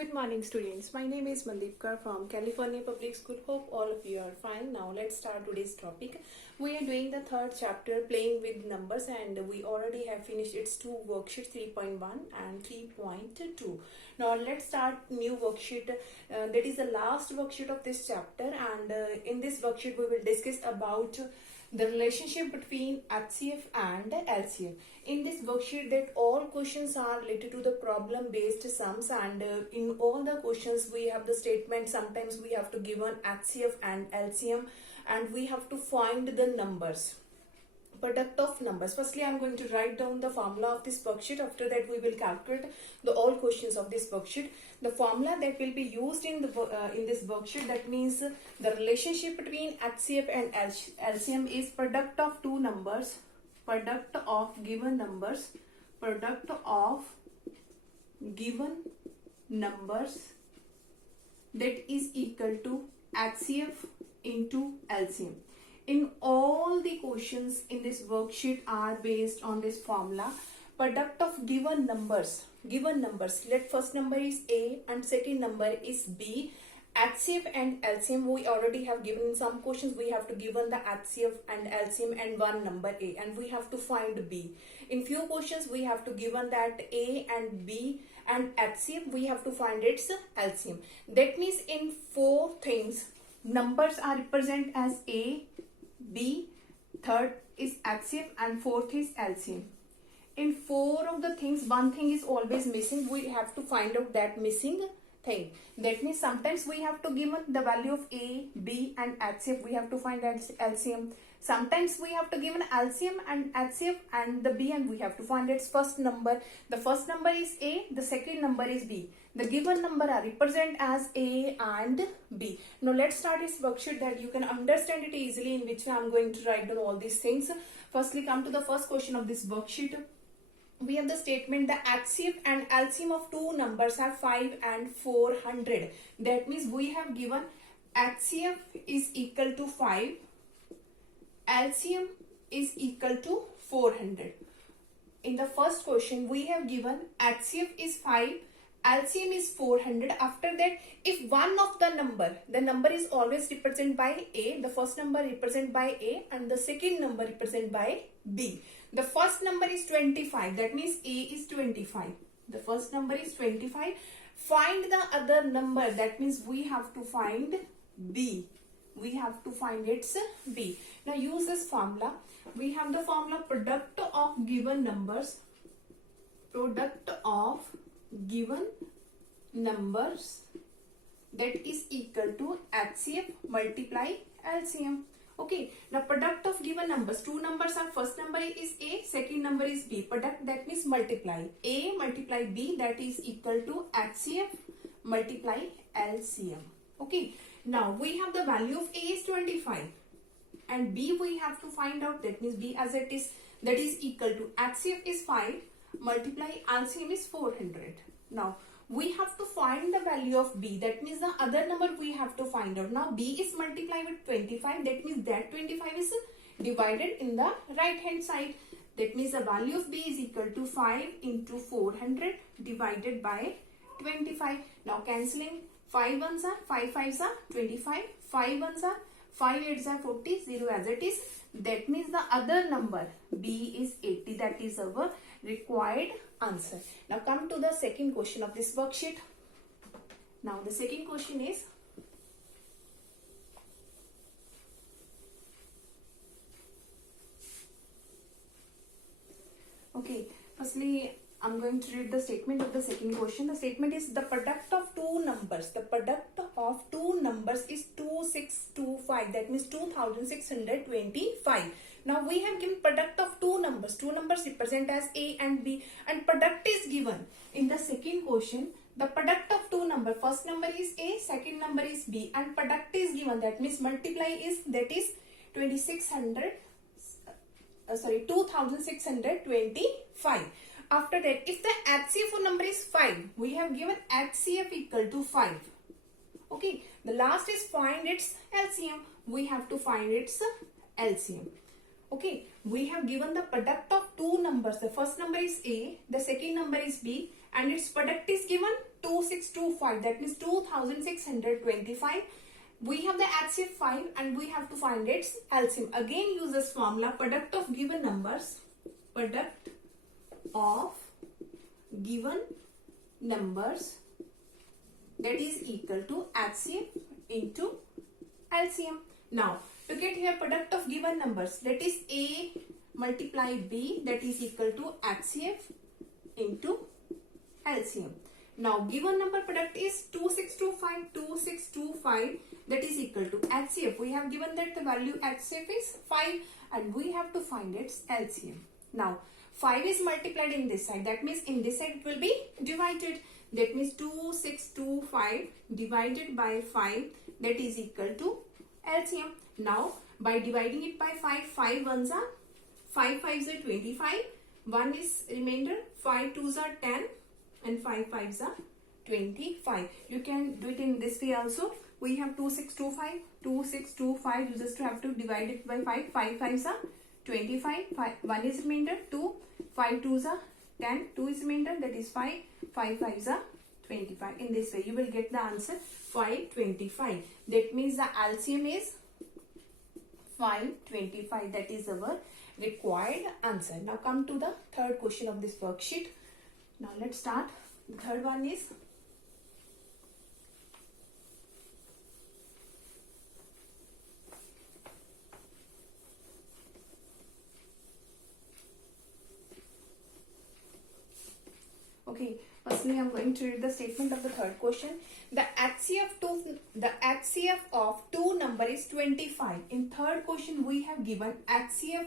Good morning, students. My name is Mandeepkar from California Public School. Hope all of you are fine. Now let's start today's topic. We are doing the third chapter, playing with numbers, and we already have finished its two worksheets, 3.1 and 3.2. Now let's start new worksheet. That is the last worksheet of this chapter, and in this worksheet we will discuss about the relationship between HCF and LCM. In this worksheet, that all questions are related to the problem based sums, and in all the questions we have the statement. Sometimes we have to give an HCF and LCM, and we have to find the numbers, product of numbers. Firstly, I'm going to write down the formula of this worksheet. After that, we will calculate the all questions of this worksheet. The formula that will be used in this worksheet, that means the relationship between HCF and LCM is product of two numbers, product of given numbers, product of given numbers, that is equal to HCF into LCM. In all the questions in this worksheet are based on this formula, product of given numbers. Let first number is A and second number is B. HCF and LCM we already have given. In some questions we have to given the HCF and LCM and one number A, and we have to find B. In few questions we have to given that A and B and HCF, we have to find its LCM. That means in four things, numbers are represented as A, B, third is HCF, and fourth is LCM. In four of the things, one thing is always missing. We have to find out that missing thing. That means sometimes we have to give the value of A, B and HCF. We have to find that LCM. Sometimes we have to give an LCM and HCF and the B, and we have to find its first number. The first number is A, the second number is B. The given number are represented as A and B. Now let's start this worksheet that you can understand it easily, in which way I'm going to write down all these things. Firstly, come to the first question of this worksheet. We have the statement the HCF and LCM of two numbers are 5 and 400. That means we have given HCF is equal to 5, LCM is equal to 400. In the first question, we have given HCF is 5, LCM is 400. After that, if one of the number is always represented by A, the first number represented by A and the second number represented by B. The first number is 25, that means A is 25. The first number is 25. Find the other number, that means we have to find B. We have to find its B. Now use this formula. We have the formula product of given numbers, product of given numbers, that is equal to HCF multiply LCM. Okay, now product of given numbers, two numbers are, first number is A, second number is B. Product, that means multiply A multiply B, that is equal to HCF multiply LCM. Okay, now we have the value of A is 25 and B we have to find out, that means B as it is, that is equal to HCF is 5 multiply LCM is 400. Now we have to find the value of B, that means the other number we have to find out. Now B is multiplied with 25, that means that 25 is divided in the right hand side. That means the value of B is equal to 5 into 400 divided by 25. Now cancelling, 5 ones are 5 5s are 25, 5 ones are 5 8s are 40, 0 as it is. That means the other number B is 80. That is our required answer. Now come to the second question of this worksheet. Now the second question is, okay, firstly I'm going to read the statement of the second question. The statement is the product of two numbers. The product of two numbers is 2625. That means 2625. Now we have given product of two numbers. Two numbers represent as A and B, and product is given. In the second question, the product of two numbers, first number is A, second number is B, and product is given. That means multiply is, that is 2625. After that, if the HCF number is 5, we have given HCF equal to 5. Okay, the last is find its LCM. We have to find its LCM. Okay, we have given the product of two numbers. The first number is A, the second number is B, and its product is given 2 2625, that means 2625. We have the HCF 5 and we have to find its LCM. Again use this formula, product of given numbers, product of given numbers, that is equal to HCF into LCM. Now to get here product of given numbers, that is A multiply B, that is equal to HCF into LCM. Now given number product is 2625, that is equal to HCF. We have given that the value HCF is 5 and we have to find its LCM. Now 5 is multiplied in this side, that means in this side it will be divided. That means 2625 divided by 5, that is equal to LCM. Now by dividing it by 5, 5 ones are 5 5s are 25, 1 is remainder, 5 2s are 10 and 5 5s are 25. You can do it in this way also. We have 2625, you just have to divide it by 5, 5 5s are 25, 1 is remainder, 2, 5 2s are 10, 2 is remainder, that is 5, 5 5s are 25. In this way you will get the answer 525. That means the LCM is 525. That is our required answer. Now come to the third question of this worksheet. Now let's start. The third one is okay. Firstly, I'm going to read the statement of the third question. The HCF of two number is 25. In third question, we have given HCF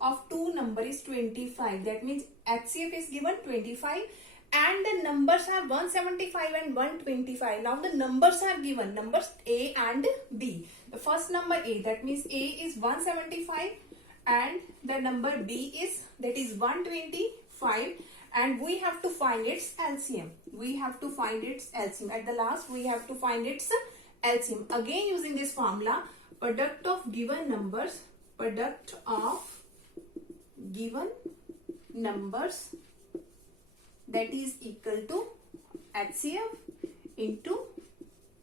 of two number is 25. That means HCF is given 25 and the numbers are 175 and 125. Now the numbers are given, numbers A and B. The first number A, that means A is 175 and the number B is, that is 125. And we have to find its LCM. We have to find its LCM. At the last, we have to find its LCM. Again, using this formula, product of given numbers, product of given numbers, that is equal to HCF into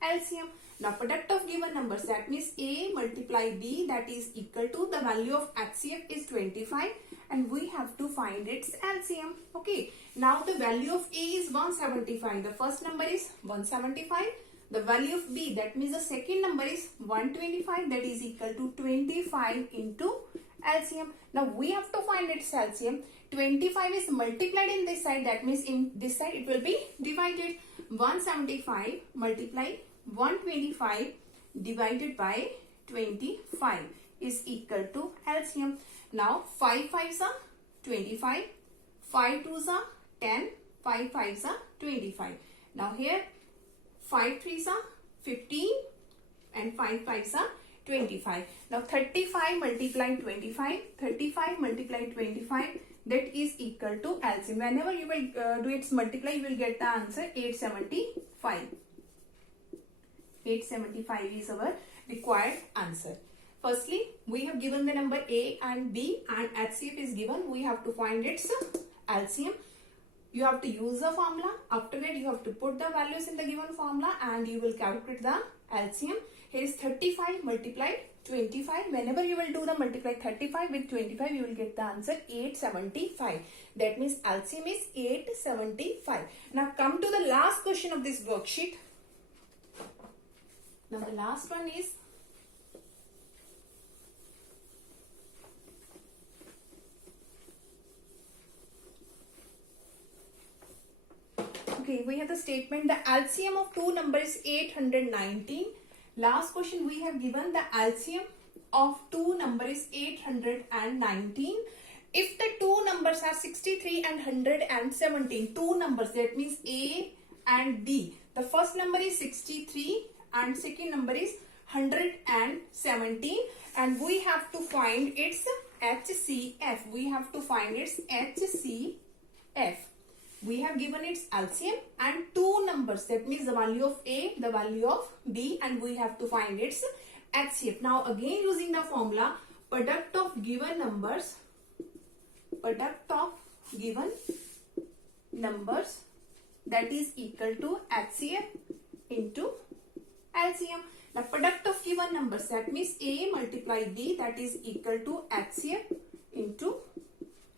LCM. Now, product of given numbers, that means A multiply B, that is equal to the value of HCF is 25. And we have to find its LCM. Okay. Now the value of A is 175. The first number is 175. The value of B, that means the second number is 125. That is equal to 25 into LCM. Now we have to find its LCM. 25 is multiplied in this side. That means in this side it will be divided. 175 multiply 125 divided by 25 is equal to LCM. Now 5 5s are 25, 5 2s are 10, 5 5s are 25. Now here 5 3s are 15 and 5 5s are 25. Now 35 multiply 25, 35 multiply 25, that is equal to LCM. Whenever you will do its multiply, you will get the answer 875. 875 is our required answer. Firstly, we have given the number A and B and HCF is given. We have to find its LCM. You have to use the formula. After that, you have to put the values in the given formula and you will calculate the LCM. Here is 35 multiplied 25. Whenever you will do the multiply 35 with 25, you will get the answer 875. That means LCM is 875. Now come to the last question of this worksheet. Now the last one is okay, we have the statement the LCM of two numbers is 819. Last question we have given the LCM of two numbers is 819. If the two numbers are 63 and 117, two numbers, that means A and B. The first number is 63 and second number is 117 and we have to find its HCF. We have to find its HCF. We have given its LCM and two numbers, that means the value of A, the value of B, and we have to find its HCF. Now again using the formula, product of given numbers, product of given numbers, that is equal to HCF into LCM. The product of given numbers, that means A multiply B, that is equal to HCF into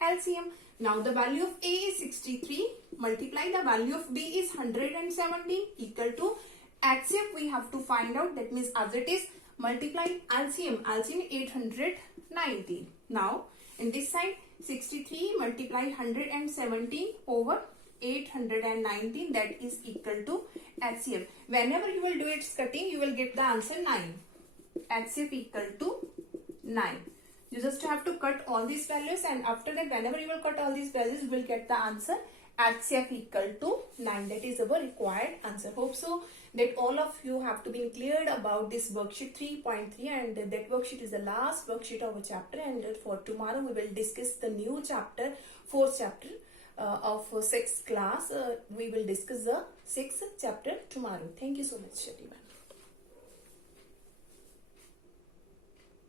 LCM. Now the value of A is 63, multiply the value of B is 117 equal to HCF we have to find out, that means as it is multiply LCM 819. Now in this side 63 multiply 117 over 819, that is equal to HCF. Whenever you will do its cutting, you will get the answer 9. HCF equal to 9. You just have to cut all these values, and after that whenever you will cut all these values, you will get the answer HCF equal to 9. That is our required answer. Hope so that all of you have to be cleared about this worksheet 3.3, and that worksheet is the last worksheet of a chapter, and for tomorrow we will discuss the new chapter, 4th chapter of 6th class. We will discuss the 6th chapter tomorrow. Thank you so much, everyone.